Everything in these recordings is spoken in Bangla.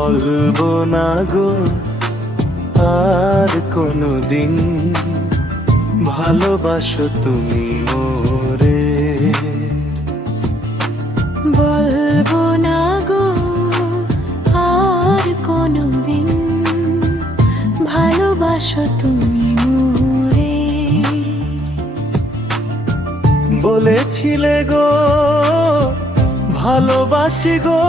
বলবো না গো আর কোনোদিন, ভালোবাসো তুমি মোরে। বলবো না গো আর কোনোদিন, ভালোবাসো তুমি মোরে। বলেছিলে গো ভালোবাসি গো,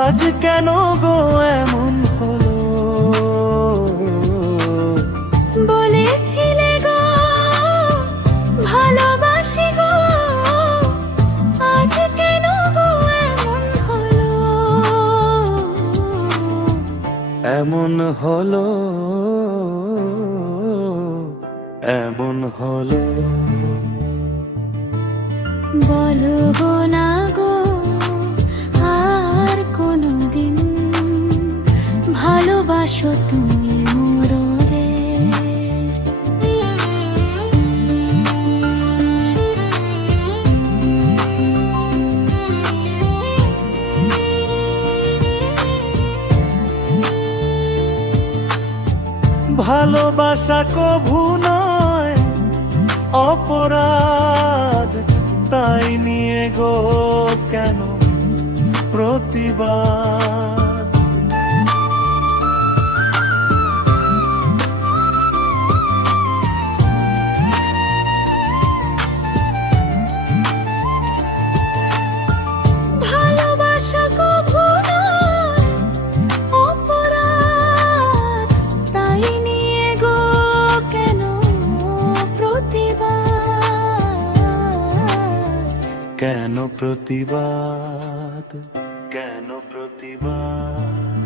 আজ কেন গো এমন হলো? বলেছিলে গো ভালোবাসি গো, আজ কেন গো এমন হলো? এমন হলো, এমন হলো। বলবো না গো আর কোনোদিন, ভালোবাসো তুমি মোরে। ভালোবাসা কভু নয় অপরাধ, তাই নিয়ে গো কেন প্রতিবাদ? ভালোবাসা কভু নয় অপরাধ, তাই নিয়ে গো কেন প্রতিবাদ? কেন প্রতিবাদ, কেন প্রতিবাদ?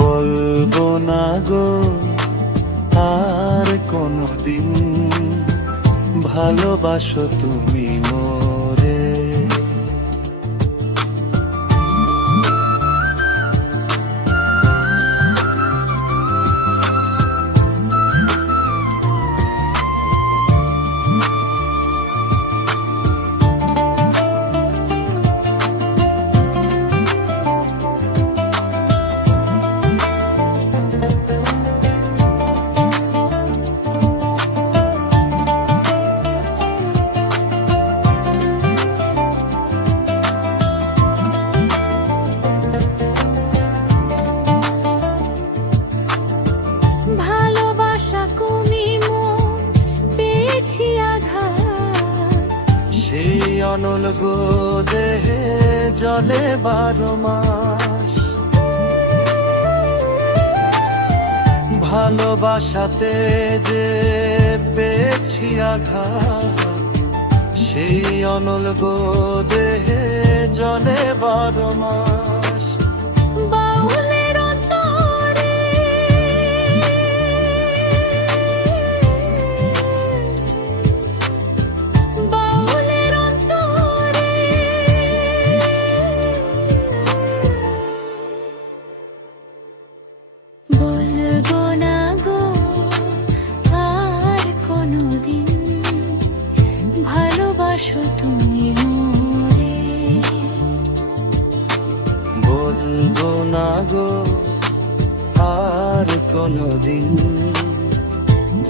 বলবো না গো আর কোনোদিন, ভালোবাসো তুমি মোরে। ভালোবাসা কমি মন পেয়েছি আঘাত, সেই অনল গো দেহে জলে 12 মাস। ভালোবাসাতে যে পেয়েছি আঘাত, সেই অনল গো দেহে জলে 12 মাস। বাউলের অন্তরে বাউলের অন্তরে বলবো না গো আর কোনোদিন, ভালোবাসো তুমি মোরে। বলবো না গো আর কোনোদিন,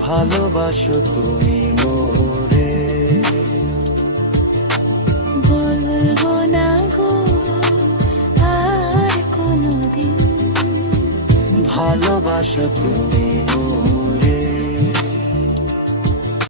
ভালোবাসো তুমি মোরে। বলবো না গো আর কোনোদিন, ভালোবাসো তুমি মোরে।